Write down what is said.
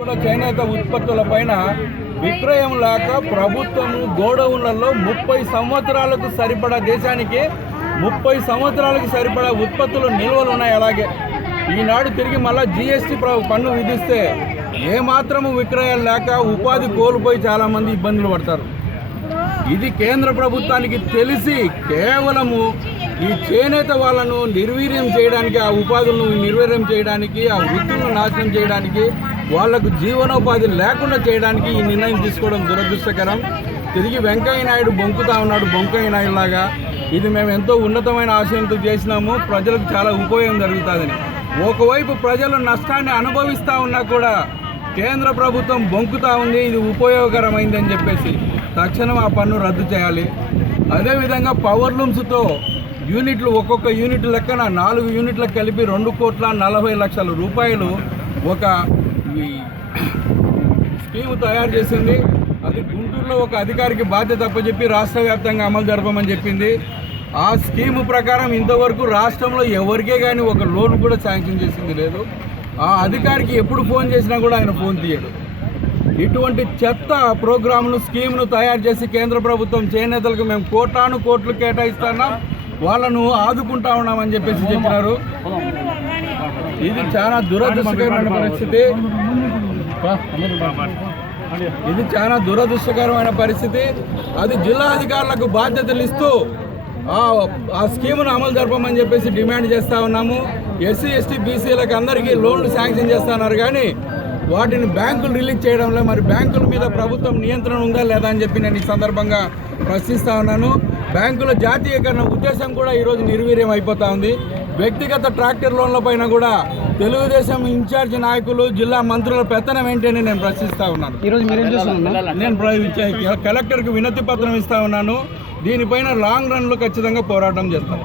కూడా చేనేత ఉత్పత్తులపైన విక్రయం లేక ప్రభుత్వం గోడౌన్లలో 30 సంవత్సరాలకు సరిపడా దేశానికి 30 సంవత్సరాలకు సరిపడా ఉత్పత్తులు నిల్వలు ఉన్నాయి. అలాగే ఈనాడు తిరిగి మళ్ళీ జీఎస్టీ పన్ను విధిస్తే ఏమాత్రము విక్రయాలు లేక ఉపాధి కోల్పోయి చాలామంది ఇబ్బందులు పడతారు. ఇది కేంద్ర ప్రభుత్వానికి తెలిసి కేవలము ఈ చేనేత వాళ్ళను నిర్వీర్యం చేయడానికి, ఆ ఉపాధులను నిర్వీర్యం చేయడానికి, ఆ వృత్తులను నాశనం చేయడానికి, వాళ్లకు జీవనోపాధి లేకుండా చేయడానికి ఈ నిర్ణయం తీసుకోవడం దురదృష్టకరం. తిరిగి వెంకయ్య నాయుడు బొంకుతా ఉన్నాడు బొంకయ్య నాయుడు లాగా. ఇది మేము ఎంతో ఉన్నతమైన ఆశయంతో చేసినాము, ప్రజలకు చాలా ఉపయోగం జరుగుతుందని. ఒకవైపు ప్రజలు నష్టాన్ని అనుభవిస్తూ ఉన్నా కూడా కేంద్ర ప్రభుత్వం బొంకుతా ఉంది, ఇది ఉపయోగకరమైందని చెప్పేసి తక్షణం ఆ పన్ను రద్దు చేయాలి. అదేవిధంగా పవర్ లూమ్స్తో యూనిట్లు ఒక్కొక్క యూనిట్ లెక్కన 4 యూనిట్లకు కలిపి 2,40,00,000 రూపాయలు ఒక స్కీము తయారు చేసింది. అది గుంటూరులో ఒక అధికారికి బాధ్యత అప్పచెప్పి రాష్ట్ర వ్యాప్తంగా అమలు జరపమని చెప్పింది. ఆ స్కీము ప్రకారం ఇంతవరకు రాష్ట్రంలో ఎవరికే కానీ ఒక లోన్ కూడా శాంక్షన్ చేసింది లేదు. ఆ అధికారికి ఎప్పుడు ఫోన్ చేసినా కూడా ఆయన ఫోన్ తీయడు. ఇటువంటి చెత్త ప్రోగ్రాంను స్కీమ్ను తయారు చేసి కేంద్ర ప్రభుత్వం చేనేతలకు మేము కోట్లు కేటాయిస్తున్నాం, వాళ్ళను ఆదుకుంటా ఉన్నామని చెప్పేసి చెప్పినారు. ఇది చాలా దురదృష్టకరమైన పరిస్థితి. అది జిల్లా అధికారులకు బాధ్యతలు ఇస్తూ ఆ స్కీమును అమలు జరపమని చెప్పేసి డిమాండ్ చేస్తూ ఉన్నాము. ఎస్సీ ఎస్టీ బీసీలకు అందరికీ లోన్లు శాంక్షన్ చేస్తున్నారు, కానీ వాటిని బ్యాంకులు రిలీజ్ చేయడంలో మరి బ్యాంకుల మీద ప్రభుత్వం నియంత్రణ ఉందా లేదా అని చెప్పి నేను ఈ సందర్భంగా ప్రశ్నిస్తూ ఉన్నాను. బ్యాంకుల జాతీయకరణ ఉద్దేశం కూడా ఈరోజు నిర్వీర్యం అయిపోతూ ఉంది. వ్యక్తిగత ట్రాక్టర్ లోన్లపైన కూడా తెలుగుదేశం ఇన్ఛార్జి నాయకులు, జిల్లా మంత్రుల పెత్తనం ఏంటని నేను ప్రశ్నిస్తూ ఉన్నాను. నేను కలెక్టర్కి వినతి పత్రం ఇస్తూ ఉన్నాను. దీనిపైన లాంగ్ రన్లో ఖచ్చితంగా పోరాటం చేస్తాను.